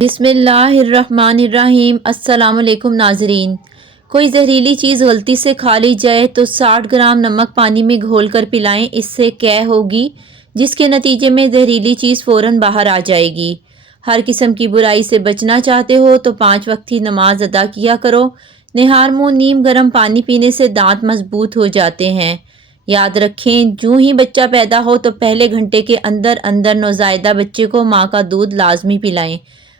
بسم اللہ الرحمن الرحیم۔ السلام علیکم ناظرین۔ کوئی زہریلی چیز غلطی سے کھا لی جائے تو 60 گرام نمک پانی میں گھول کر پلائیں، اس سے قے ہوگی جس کے نتیجے میں زہریلی چیز فوراً باہر آ جائے گی۔ ہر قسم کی برائی سے بچنا چاہتے ہو تو 5 وقتی نماز ادا کیا کرو۔ نہار منہ نیم گرم پانی پینے سے دانت مضبوط ہو جاتے ہیں۔ یاد رکھیں، جو ہی بچہ پیدا ہو تو پہلے گھنٹے کے اندر اندر نوزائیدہ بچے کو ماں کا دودھ لازمی پلائیں۔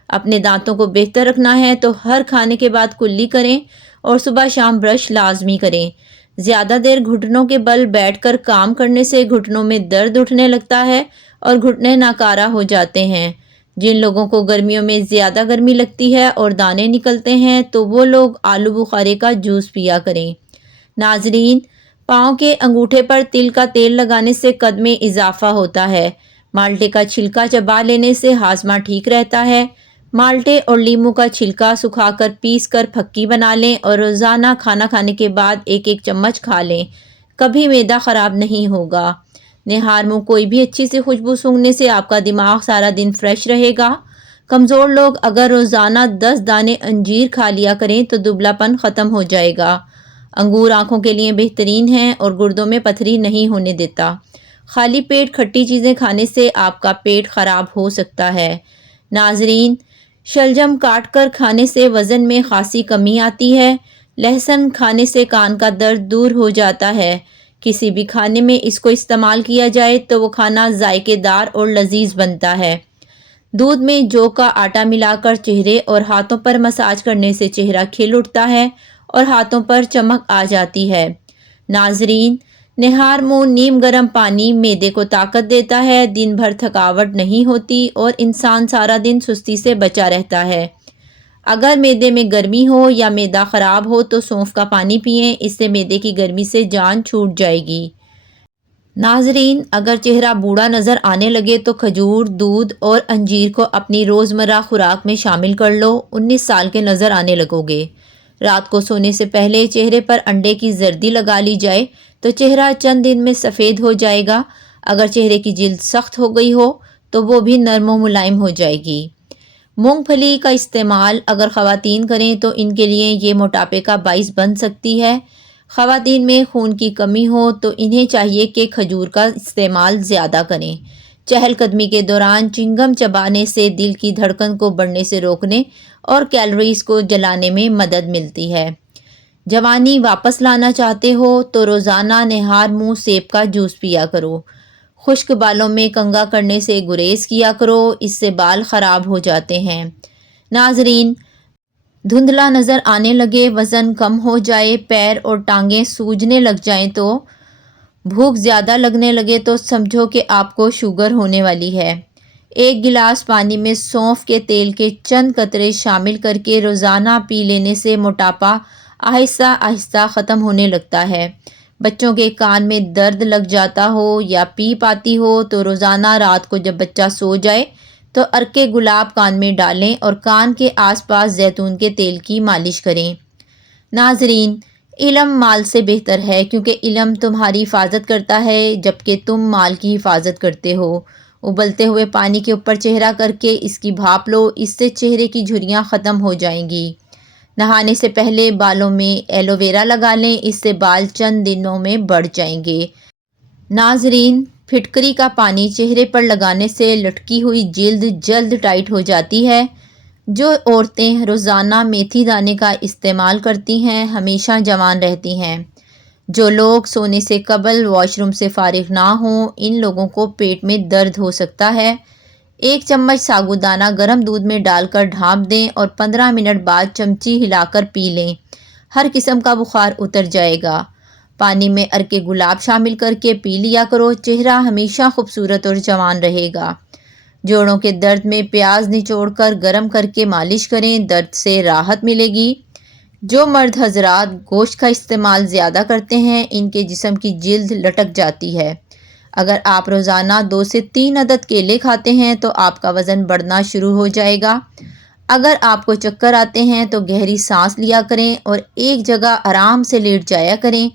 اپنے دانتوں کو بہتر رکھنا ہے تو ہر کھانے کے بعد کلی کریں اور صبح شام برش لازمی کریں۔ زیادہ دیر گھٹنوں کے بل بیٹھ کر کام کرنے سے گھٹنوں میں درد اٹھنے لگتا ہے اور گھٹنے ناکارہ ہو جاتے ہیں۔ جن لوگوں کو گرمیوں میں زیادہ گرمی لگتی ہے اور دانے نکلتے ہیں تو وہ لوگ آلو بخارے کا جوس پیا کریں۔ ناظرین، پاؤں کے انگوٹھے پر تل کا تیل لگانے سے قد میں اضافہ ہوتا ہے۔ مالٹے کا چھلکا چبا لینے سے ہاضمہ ٹھیک رہتا ہے۔ مالٹے اور لیموں کا چھلکا سکھا کر پیس کر پھکی بنا لیں اور روزانہ کھانا کھانے کے بعد 1 چمچ کھا لیں، کبھی معدہ خراب نہیں ہوگا۔ نہار منہ کوئی بھی اچھی سی خوشبو سونگھنے سے آپ کا دماغ سارا دن فریش رہے گا۔ کمزور لوگ اگر روزانہ 10 دانے انجیر کھا لیا کریں تو دبلا پن ختم ہو جائے گا۔ انگور آنکھوں کے لیے بہترین ہیں اور گردوں میں پتھری نہیں ہونے دیتا۔ خالی پیٹ کھٹی چیزیں کھانے سے آپ کا پیٹ خراب ہو سکتا ہے۔ ناظرین، شلجم کاٹ کر کھانے سے وزن میں خاصی کمی آتی ہے۔ لہسن کھانے سے کان کا درد دور ہو جاتا ہے۔ کسی بھی کھانے میں اس کو استعمال کیا جائے تو وہ کھانا ذائقے دار اور لذیذ بنتا ہے۔ دودھ میں جو کا آٹا ملا کر چہرے اور ہاتھوں پر مساج کرنے سے چہرہ کھل اٹھتا ہے اور ہاتھوں پر چمک آ جاتی ہے۔ ناظرین، نہار منہ نیم گرم پانی معدے کو طاقت دیتا ہے، دن بھر تھکاوٹ نہیں ہوتی اور انسان سارا دن سستی سے بچا رہتا ہے۔ اگر معدے میں گرمی ہو یا معدہ خراب ہو تو سونف کا پانی پئیں، اس سے معدے کی گرمی سے جان چھوٹ جائے گی۔ ناظرین، اگر چہرہ بوڑھا نظر آنے لگے تو کھجور، دودھ اور انجیر کو اپنی روزمرہ خوراک میں شامل کر لو، 19 سال کے نظر آنے لگو گے۔ رات کو سونے سے پہلے چہرے پر انڈے کی زردی لگا لی جائے تو چہرہ چند دن میں سفید ہو جائے گا۔ اگر چہرے کی جلد سخت ہو گئی ہو تو وہ بھی نرم و ملائم ہو جائے گی۔ مونگ پھلی کا استعمال اگر خواتین کریں تو ان کے لیے یہ موٹاپے کا باعث بن سکتی ہے۔ خواتین میں خون کی کمی ہو تو انہیں چاہیے کہ کھجور کا استعمال زیادہ کریں۔ چہل قدمی کے دوران چنگم چبانے سے دل کی دھڑکن کو بڑھنے سے روکنے اور کیلوریز کو جلانے میں مدد ملتی ہے۔ جوانی واپس لانا چاہتے ہو تو روزانہ نہار منہ سیب کا جوس پیا کرو۔ خشک بالوں میں کنگھا کرنے سے گریز کیا کرو، اس سے بال خراب ہو جاتے ہیں۔ ناظرین، دھندلا نظر آنے لگے، وزن کم ہو جائے، پیر اور ٹانگیں سوجنے لگ جائیں تو بھوک زیادہ لگنے لگے تو سمجھو کہ آپ کو شوگر ہونے والی ہے۔ 1 گلاس پانی میں سونف کے تیل کے چند قطرے شامل کر کے روزانہ پی لینے سے موٹاپا آہستہ آہستہ ختم ہونے لگتا ہے۔ بچوں کے کان میں درد لگ جاتا ہو یا پیپ آتی ہو تو روزانہ رات کو جب بچہ سو جائے تو عرق گلاب کان میں ڈالیں اور کان کے آس پاس زیتون کے تیل کی مالش کریں۔ ناظرین، علم مال سے بہتر ہے کیونکہ علم تمہاری حفاظت کرتا ہے جبکہ تم مال کی حفاظت کرتے ہو۔ ابلتے ہوئے پانی کے اوپر چہرہ کر کے اس کی بھاپ لو، اس سے چہرے کی جھریاں ختم ہو جائیں گی۔ نہانے سے پہلے بالوں میں ایلو ویرا لگا لیں، اس سے بال چند دنوں میں بڑھ جائیں گے۔ ناظرین، پھٹکری کا پانی چہرے پر لگانے سے لٹکی ہوئی جلد جلد ٹائٹ ہو جاتی ہے۔ جو عورتیں روزانہ میتھی دانے کا استعمال کرتی ہیں ہمیشہ جوان رہتی ہیں۔ جو لوگ سونے سے قبل واش روم سے فارغ نہ ہوں، ان لوگوں کو پیٹ میں درد ہو سکتا ہے۔ 1 چمچ سابودانہ گرم دودھ میں ڈال کر ڈھانپ دیں اور 15 منٹ بعد چمچی ہلا کر پی لیں، ہر قسم کا بخار اتر جائے گا۔ پانی میں عرق گلاب شامل کر کے پی لیا کرو، چہرہ ہمیشہ خوبصورت اور جوان رہے گا۔ جوڑوں کے درد میں پیاز نچوڑ کر گرم کر کے مالش کریں، درد سے راحت ملے گی۔ جو مرد حضرات گوشت کا استعمال زیادہ کرتے ہیں ان کے جسم کی جلد لٹک جاتی ہے۔ اگر آپ روزانہ 2 سے 3 عدد کیلے کھاتے ہیں تو آپ کا وزن بڑھنا شروع ہو جائے گا۔ اگر آپ کو چکر آتے ہیں تو گہری سانس لیا کریں اور ایک جگہ آرام سے لیٹ جایا کریں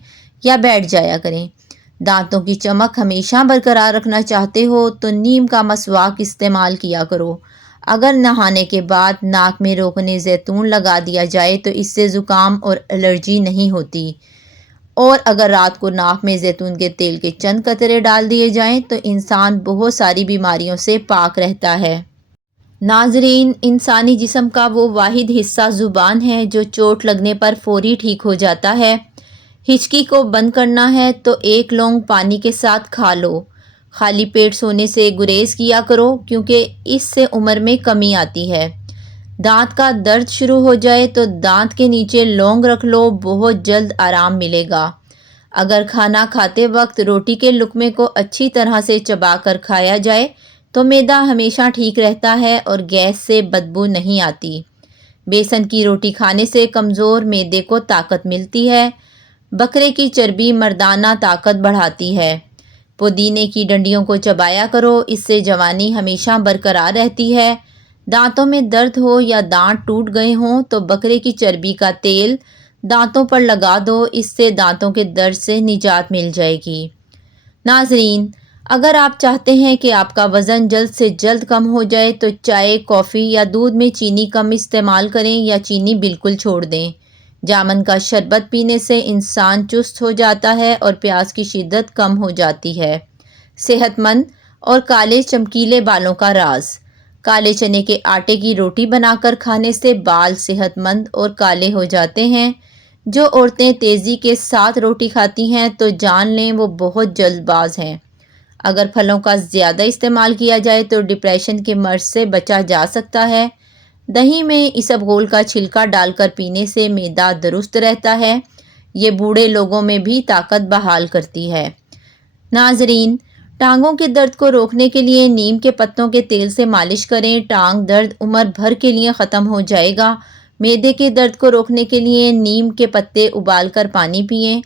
یا بیٹھ جایا کریں۔ دانتوں کی چمک ہمیشہ برقرار رکھنا چاہتے ہو تو نیم کا مسواک استعمال کیا کرو۔ اگر نہانے کے بعد ناک میں روغن زیتون لگا دیا جائے تو اس سے زکام اور الرجی نہیں ہوتی، اور اگر رات کو ناک میں زیتون کے تیل کے چند قطرے ڈال دیے جائیں تو انسان بہت ساری بیماریوں سے پاک رہتا ہے۔ ناظرین، انسانی جسم کا وہ واحد حصہ زبان ہے جو چوٹ لگنے پر فوری ٹھیک ہو جاتا ہے۔ ہچکی کو بند کرنا ہے تو ایک لونگ پانی کے ساتھ کھا لو۔ خالی پیٹ سونے سے گریز کیا کرو کیونکہ اس سے عمر میں کمی آتی ہے۔ دانت کا درد شروع ہو جائے تو دانت کے نیچے لونگ رکھ لو، بہت جلد آرام ملے گا۔ اگر کھانا کھاتے وقت روٹی کے لقمے کو اچھی طرح سے چبا کر کھایا جائے تو معدہ ہمیشہ ٹھیک رہتا ہے اور گیس سے بدبو نہیں آتی۔ بیسن کی روٹی کھانے سے کمزور معدے کو طاقت ملتی ہے۔ بکرے کی چربی مردانہ طاقت بڑھاتی ہے۔ پودینے کی ڈنڈیوں کو چبایا کرو، اس سے جوانی ہمیشہ برقرار رہتی ہے۔ دانتوں میں درد ہو یا دانت ٹوٹ گئے ہوں تو بکرے کی چربی کا تیل دانتوں پر لگا دو، اس سے دانتوں کے درد سے نجات مل جائے گی۔ ناظرین، اگر آپ چاہتے ہیں کہ آپ کا وزن جلد سے جلد کم ہو جائے تو چائے، کافی یا دودھ میں چینی کم استعمال کریں یا چینی بالکل چھوڑ دیں۔ جامن کا شربت پینے سے انسان چست ہو جاتا ہے اور پیاس کی شدت کم ہو جاتی ہے۔ صحت مند اور کالے چمکیلے بالوں کا راز۔ کالے چنے کے آٹے کی روٹی بنا کر کھانے سے بال صحت مند اور کالے ہو جاتے ہیں۔ جو عورتیں تیزی کے ساتھ روٹی کھاتی ہیں تو جان لیں وہ بہت جلد باز ہیں۔ اگر پھلوں کا زیادہ استعمال کیا جائے تو ڈپریشن کے مرض سے بچا جا سکتا ہے۔ دہی میں اسبگول کا چھلکا ڈال کر پینے سے معدہ درست رہتا ہے۔ یہ بوڑھے لوگوں میں بھی طاقت بحال کرتی ہے۔ ناظرین، ٹانگوں کے درد کو روکنے کے لیے نیم کے پتوں کے تیل سے مالش کریں، ٹانگ درد عمر بھر کے لیے ختم ہو جائے گا۔ معدے کے درد کو روکنے کے لیے نیم کے پتے ابال کر پانی پئیں۔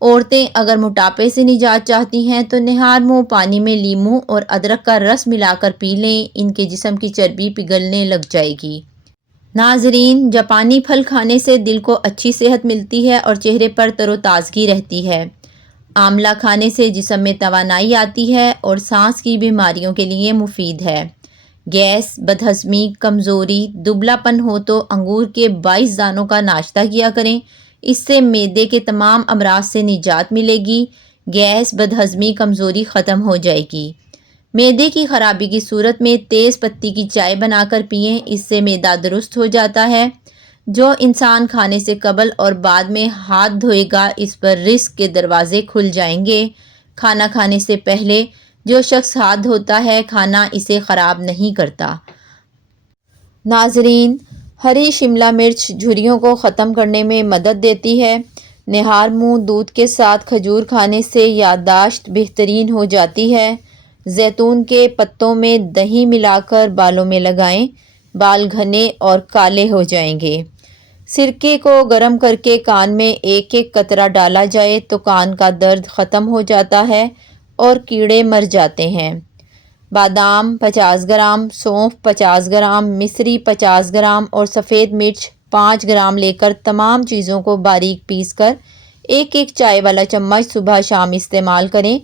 عورتیں اگر موٹاپے سے نجات چاہتی ہیں تو نہار منہ پانی میں لیموں اور ادرک کا رس ملا کر پی لیں، ان کے جسم کی چربی پگھلنے لگ جائے گی۔ ناظرین، جاپانی پھل کھانے سے دل کو اچھی صحت ملتی ہے اور چہرے پر تر و تازگی رہتی ہے۔ آملہ کھانے سے جسم میں توانائی آتی ہے اور سانس کی بیماریوں کے لیے مفید ہے۔ گیس، بدہضمی، کمزوری، دبلا پن ہو تو انگور کے 22 دانوں کا ناشتہ کیا کریں، اس سے معدے کے تمام امراض سے نجات ملے گی۔ گیس، بدہضمی، کمزوری ختم ہو جائے گی۔ معدے کی خرابی کی صورت میں تیز پتی کی چائے بنا کر پئیں، اس سے معدہ درست ہو جاتا ہے۔ جو انسان کھانے سے قبل اور بعد میں ہاتھ دھوئے گا اس پر رزق کے دروازے کھل جائیں گے۔ کھانا کھانے سے پہلے جو شخص ہاتھ دھوتا ہے کھانا اسے خراب نہیں کرتا۔ ناظرین، ہری شملہ مرچ جھریوں کو ختم کرنے میں مدد دیتی ہے۔ نہار منہ دودھ کے ساتھ کھجور کھانے سے یادداشت بہترین ہو جاتی ہے۔ زیتون کے پتوں میں دہی ملا کر بالوں میں لگائیں، بال گھنے اور کالے ہو جائیں گے۔ سرکے کو گرم کر کے کان میں ایک ایک قطرہ ڈالا جائے تو کان کا درد ختم ہو جاتا ہے اور کیڑے مر جاتے ہیں۔ بادام 50 گرام، سونف 50 گرام، مصری 50 گرام اور سفید مرچ 5 گرام لے کر تمام چیزوں کو باریک پیس کر ایک ایک چائے والا چمچ صبح شام استعمال کریں،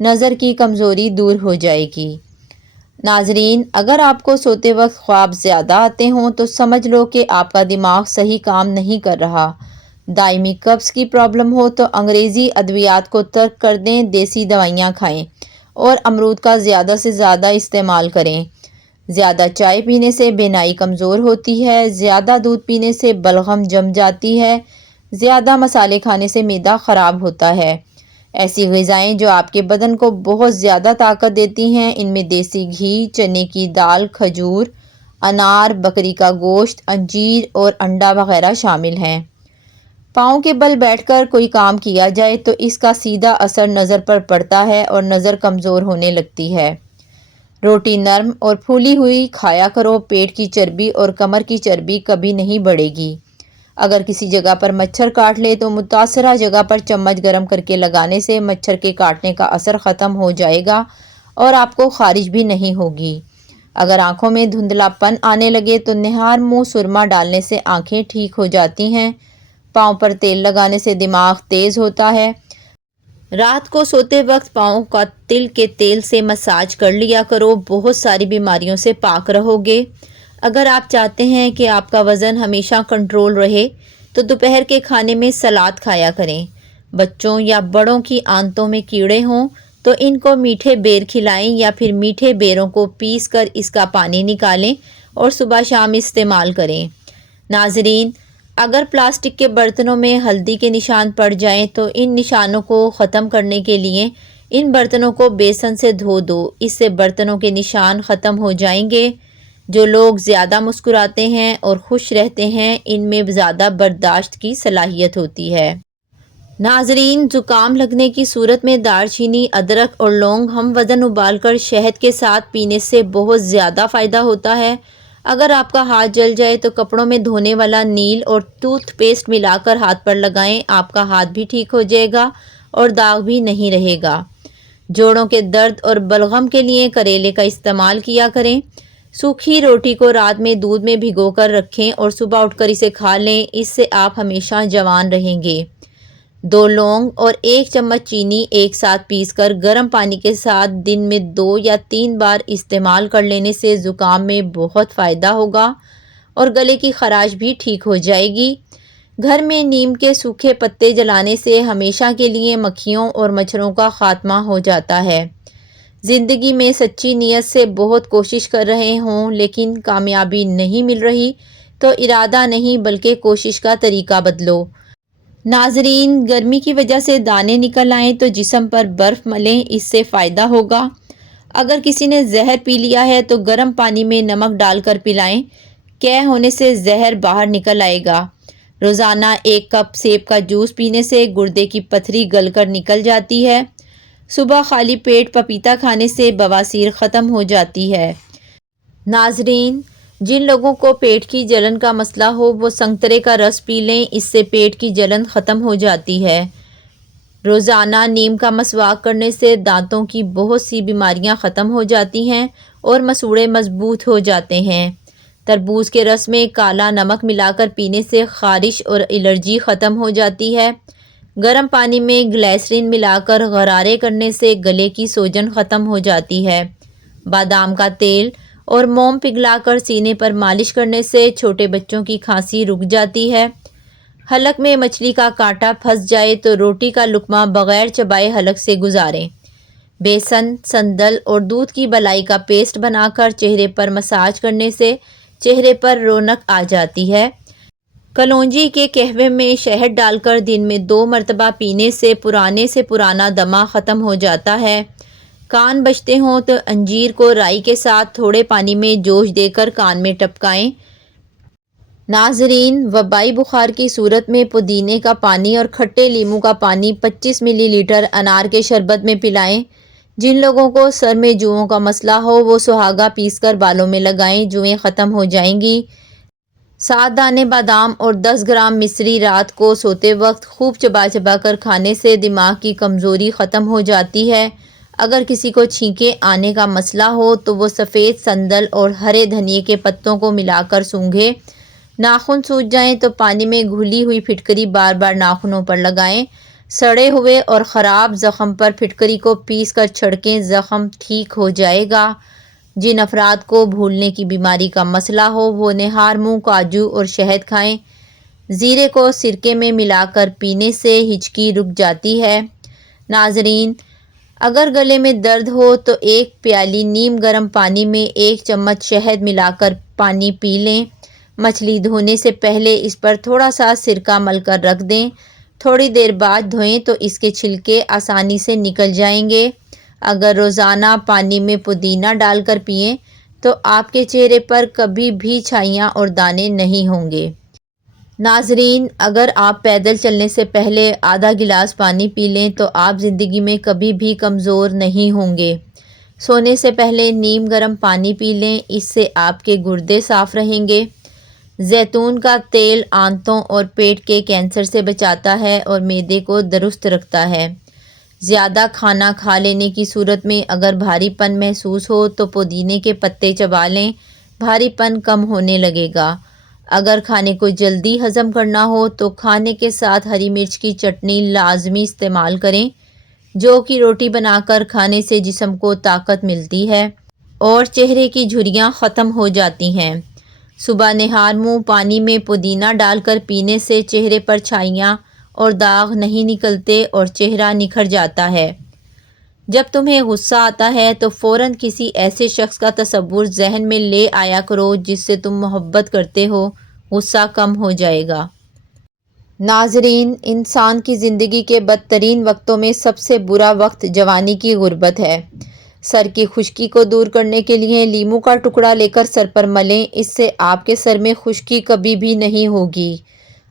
نظر کی کمزوری دور ہو جائے گی۔ ناظرین، اگر آپ کو سوتے وقت خواب زیادہ آتے ہوں تو سمجھ لو کہ آپ کا دماغ صحیح کام نہیں کر رہا۔ دائمی قبض کی پرابلم ہو تو انگریزی ادویات کو ترک کر دیں، دیسی دوائیاں کھائیں اور امرود کا زیادہ سے زیادہ استعمال کریں۔ زیادہ چائے پینے سے بینائی کمزور ہوتی ہے، زیادہ دودھ پینے سے بلغم جم جاتی ہے، زیادہ مسالے کھانے سے معدہ خراب ہوتا ہے۔ ایسی غذائیں جو آپ کے بدن کو بہت زیادہ طاقت دیتی ہیں، ان میں دیسی گھی، چنے کی دال، کھجور، انار، بکری کا گوشت، انجیر اور انڈا وغیرہ شامل ہیں۔ پاؤں کے بل بیٹھ کر کوئی کام کیا جائے تو اس کا سیدھا اثر نظر پر پڑتا ہے اور نظر کمزور ہونے لگتی ہے۔ روٹی نرم اور پھولی ہوئی کھایا کرو، پیٹ کی چربی اور کمر کی چربی کبھی نہیں بڑھے گی۔ اگر کسی جگہ پر مچھر کاٹ لے تو متاثرہ جگہ پر چمچ گرم کر کے لگانے سے مچھر کے کاٹنے کا اثر ختم ہو جائے گا اور آپ کو خارش بھی نہیں ہوگی۔ اگر آنکھوں میں دھندلا پن آنے لگے تو نہار منہ سرما ڈالنے سے آنکھیں ٹھیک ہو جاتی ہیں۔ پاؤں پر تیل لگانے سے دماغ تیز ہوتا ہے۔ رات کو سوتے وقت پاؤں کا تل کے تیل سے مساج کر لیا کرو، بہت ساری بیماریوں سے پاک رہو گے۔ اگر آپ چاہتے ہیں کہ آپ کا وزن ہمیشہ کنٹرول رہے تو دوپہر کے کھانے میں سلاد کھایا کریں۔ بچوں یا بڑوں کی آنتوں میں کیڑے ہوں تو ان کو میٹھے بیر کھلائیں یا پھر میٹھے بیروں کو پیس کر اس کا پانی نکالیں اور صبح شام استعمال کریں۔ ناظرین، اگر پلاسٹک کے برتنوں میں ہلدی کے نشان پڑ جائیں تو ان نشانوں کو ختم کرنے کے لیے ان برتنوں کو بیسن سے دھو دو، اس سے برتنوں کے نشان ختم ہو جائیں گے۔ جو لوگ زیادہ مسکراتے ہیں اور خوش رہتے ہیں ان میں زیادہ برداشت کی صلاحیت ہوتی ہے۔ ناظرین، زکام لگنے کی صورت میں دار چینی، ادرک اور لونگ ہم وزن ابال کر شہد کے ساتھ پینے سے بہت زیادہ فائدہ ہوتا ہے۔ اگر آپ کا ہاتھ جل جائے تو کپڑوں میں دھونے والا نیل اور ٹوتھ پیسٹ ملا کر ہاتھ پر لگائیں، آپ کا ہاتھ بھی ٹھیک ہو جائے گا اور داغ بھی نہیں رہے گا۔ جوڑوں کے درد اور بلغم کے لیے کریلے کا استعمال کیا کریں۔ سوکھی روٹی کو رات میں دودھ میں بھگو کر رکھیں اور صبح اٹھ کر اسے کھا لیں، اس سے آپ ہمیشہ جوان رہیں گے۔ 2 لونگ اور 1 چمچ چینی ایک ساتھ پیس کر گرم پانی کے ساتھ دن میں 2 یا 3 بار استعمال کر لینے سے زکام میں بہت فائدہ ہوگا اور گلے کی خراش بھی ٹھیک ہو جائے گی۔ گھر میں نیم کے سوکھے پتے جلانے سے ہمیشہ کے لیے مکھیوں اور مچھروں کا خاتمہ ہو جاتا ہے۔ زندگی میں سچی نیت سے بہت کوشش کر رہے ہوں لیکن کامیابی نہیں مل رہی تو ارادہ نہیں بلکہ کوشش کا طریقہ بدلو۔ ناظرین، گرمی کی وجہ سے دانے نکل آئیں تو جسم پر برف ملیں، اس سے فائدہ ہوگا۔ اگر کسی نے زہر پی لیا ہے تو گرم پانی میں نمک ڈال کر پلائیں، قے ہونے سے زہر باہر نکل آئے گا۔ روزانہ 1 کپ سیب کا جوس پینے سے گردے کی پتھری گل کر نکل جاتی ہے۔ صبح خالی پیٹ پپیتا کھانے سے بواسیر ختم ہو جاتی ہے۔ ناظرین، جن لوگوں کو پیٹ کی جلن کا مسئلہ ہو وہ سنگترے کا رس پی لیں، اس سے پیٹ کی جلن ختم ہو جاتی ہے۔ روزانہ نیم کا مسواک کرنے سے دانتوں کی بہت سی بیماریاں ختم ہو جاتی ہیں اور مسوڑھے مضبوط ہو جاتے ہیں۔ تربوز کے رس میں کالا نمک ملا کر پینے سے خارش اور الرجی ختم ہو جاتی ہے۔ گرم پانی میں گلیسرین ملا کر غرارے کرنے سے گلے کی سوجن ختم ہو جاتی ہے۔ بادام کا تیل اور موم پگھلا کر سینے پر مالش کرنے سے چھوٹے بچوں کی کھانسی رک جاتی ہے۔ حلق میں مچھلی کا کانٹا پھنس جائے تو روٹی کا لقمہ بغیر چبائے حلق سے گزاریں۔ بیسن، سندل اور دودھ کی بلائی کا پیسٹ بنا کر چہرے پر مساج کرنے سے چہرے پر رونق آ جاتی ہے۔ کلونجی کے قہوے میں شہد ڈال کر دن میں 2 مرتبہ پینے سے پرانے سے پرانا دمہ ختم ہو جاتا ہے۔ کان بجتے ہوں تو انجیر کو رائی کے ساتھ تھوڑے پانی میں جوش دے کر کان میں ٹپکائیں۔ ناظرین، وبائی بخار کی صورت میں پودینے کا پانی اور کھٹے لیموں کا پانی 25 ملی لیٹر انار کے شربت میں پلائیں۔ جن لوگوں کو سر میں جوؤں کا مسئلہ ہو وہ سہاگا پیس کر بالوں میں لگائیں، جوئیں ختم ہو جائیں گی۔ 7 دانے بادام اور 10 گرام مصری رات کو سوتے وقت خوب چبا چبا کر کھانے سے دماغ کی کمزوری ختم ہو جاتی ہے۔ اگر کسی کو چھینکیں آنے کا مسئلہ ہو تو وہ سفید سندل اور ہرے دھنیے کے پتوں کو ملا کر سونگھے۔ ناخن سوج جائیں تو پانی میں گھلی ہوئی پھٹکری بار بار ناخنوں پر لگائیں۔ سڑے ہوئے اور خراب زخم پر پھٹکری کو پیس کر چھڑکیں، زخم ٹھیک ہو جائے گا۔ جن افراد کو بھولنے کی بیماری کا مسئلہ ہو وہ نہار منہ کاجو اور شہد کھائیں۔ زیرے کو سرکے میں ملا کر پینے سے ہچکی رک جاتی ہے۔ ناظرین، اگر گلے میں درد ہو تو 1 پیالی نیم گرم پانی میں 1 چمچ شہد ملا کر پانی پی لیں۔ مچھلی دھونے سے پہلے اس پر تھوڑا سا سرکہ مل کر رکھ دیں، تھوڑی دیر بعد دھوئیں تو اس کے چھلکے آسانی سے نکل جائیں گے۔ اگر روزانہ پانی میں پودینہ ڈال کر پئیں تو آپ کے چہرے پر کبھی بھی چھائیاں اور دانے نہیں ہوں گے۔ ناظرین، اگر آپ پیدل چلنے سے پہلے آدھا گلاس پانی پی لیں تو آپ زندگی میں کبھی بھی کمزور نہیں ہوں گے۔ سونے سے پہلے نیم گرم پانی پی لیں، اس سے آپ کے گردے صاف رہیں گے۔ زیتون کا تیل آنتوں اور پیٹ کے کینسر سے بچاتا ہے اور معدے کو درست رکھتا ہے۔ زیادہ کھانا کھا لینے کی صورت میں اگر بھاری پن محسوس ہو تو پودینے کے پتے چبا لیں، بھاری پن کم ہونے لگے گا۔ اگر کھانے کو جلدی ہضم کرنا ہو تو کھانے کے ساتھ ہری مرچ کی چٹنی لازمی استعمال کریں۔ جو کی روٹی بنا کر کھانے سے جسم کو طاقت ملتی ہے اور چہرے کی جھریاں ختم ہو جاتی ہیں۔ صبح نہار منہ پانی میں پودینہ ڈال کر پینے سے چہرے پر چھائیاں اور داغ نہیں نکلتے اور چہرہ نکھر جاتا ہے۔ جب تمہیں غصہ آتا ہے تو فوراً کسی ایسے شخص کا تصور ذہن میں لے آیا کرو جس سے تم محبت کرتے ہو، غصہ کم ہو جائے گا۔ ناظرین، انسان کی زندگی کے بدترین وقتوں میں سب سے برا وقت جوانی کی غربت ہے۔ سر کی خشکی کو دور کرنے کے لیے لیموں کا ٹکڑا لے کر سر پر ملیں، اس سے آپ کے سر میں خشکی کبھی بھی نہیں ہوگی۔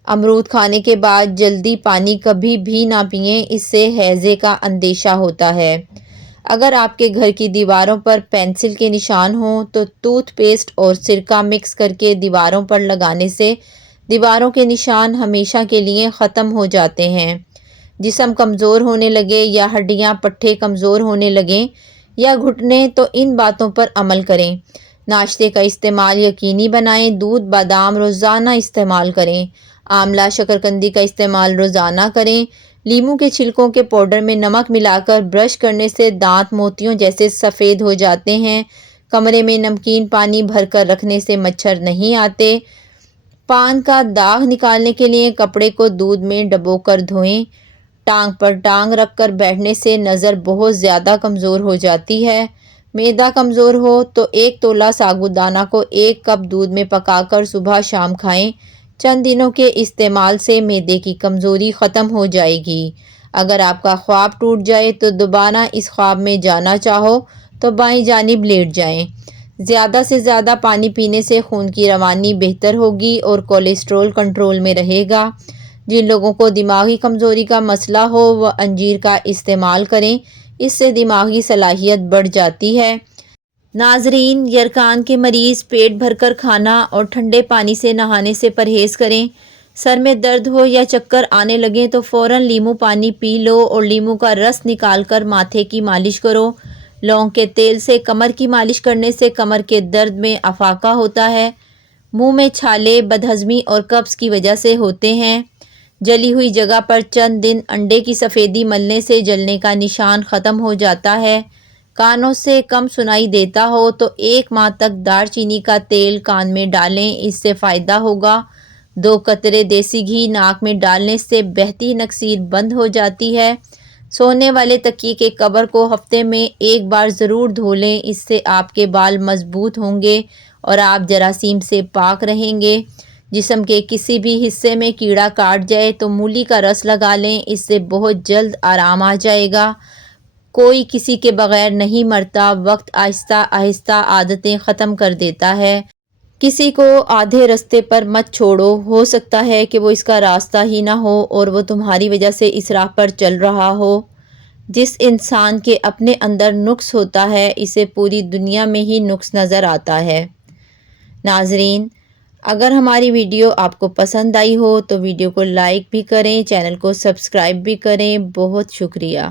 امرود کھانے کے بعد جلدی پانی کبھی بھی نہ پئیں، اس سے ہیضے کا اندیشہ ہوتا ہے۔ اگر آپ کے گھر کی دیواروں پر پینسل کے نشان ہوں تو ٹوتھ پیسٹ اور سرکہ مکس کر کے دیواروں پر لگانے سے دیواروں کے نشان ہمیشہ کے لیے ختم ہو جاتے ہیں۔ جسم کمزور ہونے لگے یا ہڈیاں پٹھے کمزور ہونے لگیں یا گھٹنے تو ان باتوں پر عمل کریں۔ ناشتے کا استعمال یقینی بنائیں، دودھ بادام روزانہ استعمال کریں۔ آملہ شکرقندی کا استعمال روزانہ کریں۔ لیموں کے چھلکوں کے پاؤڈر میں نمک ملا کر برش کرنے سے دانت موتیوں جیسے سفید ہو جاتے ہیں۔ کمرے میں نمکین پانی بھر کر رکھنے سے مچھر نہیں آتے۔ پان کا داغ نکالنے کے لیے کپڑے کو دودھ میں ڈبو کر دھوئیں۔ ٹانگ پر ٹانگ رکھ کر بیٹھنے سے نظر بہت زیادہ کمزور ہو جاتی ہے۔ معدہ کمزور ہو تو 1 تولہ سابودانہ کو 1 کپ دودھ میں پکا کر صبح شام کھائیں۔ چند دنوں کے استعمال سے معدے کی کمزوری ختم ہو جائے گی۔ اگر آپ کا خواب ٹوٹ جائے تو دوبارہ اس خواب میں جانا چاہو تو بائیں جانب لیٹ جائیں۔ زیادہ سے زیادہ پانی پینے سے خون کی روانی بہتر ہوگی اور کولیسٹرول کنٹرول میں رہے گا۔ جن لوگوں کو دماغی کمزوری کا مسئلہ ہو وہ انجیر کا استعمال کریں، اس سے دماغی صلاحیت بڑھ جاتی ہے۔ ناظرین، یرقان کے مریض پیٹ بھر کر کھانا اور ٹھنڈے پانی سے نہانے سے پرہیز کریں۔ سر میں درد ہو یا چکر آنے لگیں تو فوراً لیموں پانی پی لو اور لیموں کا رس نکال کر ماتھے کی مالش کرو۔ لونگ کے تیل سے کمر کی مالش کرنے سے کمر کے درد میں افاقہ ہوتا ہے۔ منہ میں چھالے بدہضمی اور قبض کی وجہ سے ہوتے ہیں۔ جلی ہوئی جگہ پر چند دن انڈے کی سفیدی ملنے سے جلنے کا نشان ختم ہو جاتا ہے۔ کانوں سے کم سنائی دیتا ہو تو 1 ماہ تک دار چینی کا تیل کان میں ڈالیں، اس سے فائدہ ہوگا۔ 2 قطرے دیسی گھی ناک میں ڈالنے سے بہتی نکسیر بند ہو جاتی ہے۔ سونے والے تکیے کے کور کو ہفتے میں 1 بار ضرور دھو لیں، اس سے آپ کے بال مضبوط ہوں گے اور آپ جراثیم سے پاک رہیں گے۔ جسم کے کسی بھی حصے میں کیڑا کاٹ جائے تو مولی کا رس لگا لیں، اس سے بہت جلد آرام آ جائے گا۔ کوئی کسی کے بغیر نہیں مرتا، وقت آہستہ آہستہ عادتیں ختم کر دیتا ہے۔ کسی کو آدھے راستے پر مت چھوڑو، ہو سکتا ہے کہ وہ اس کا راستہ ہی نہ ہو اور وہ تمہاری وجہ سے اس راہ پر چل رہا ہو۔ جس انسان کے اپنے اندر نقص ہوتا ہے اسے پوری دنیا میں ہی نقص نظر آتا ہے۔ ناظرین، اگر ہماری ویڈیو آپ کو پسند آئی ہو تو ویڈیو کو لائک بھی کریں، چینل کو سبسکرائب بھی کریں۔ بہت شکریہ۔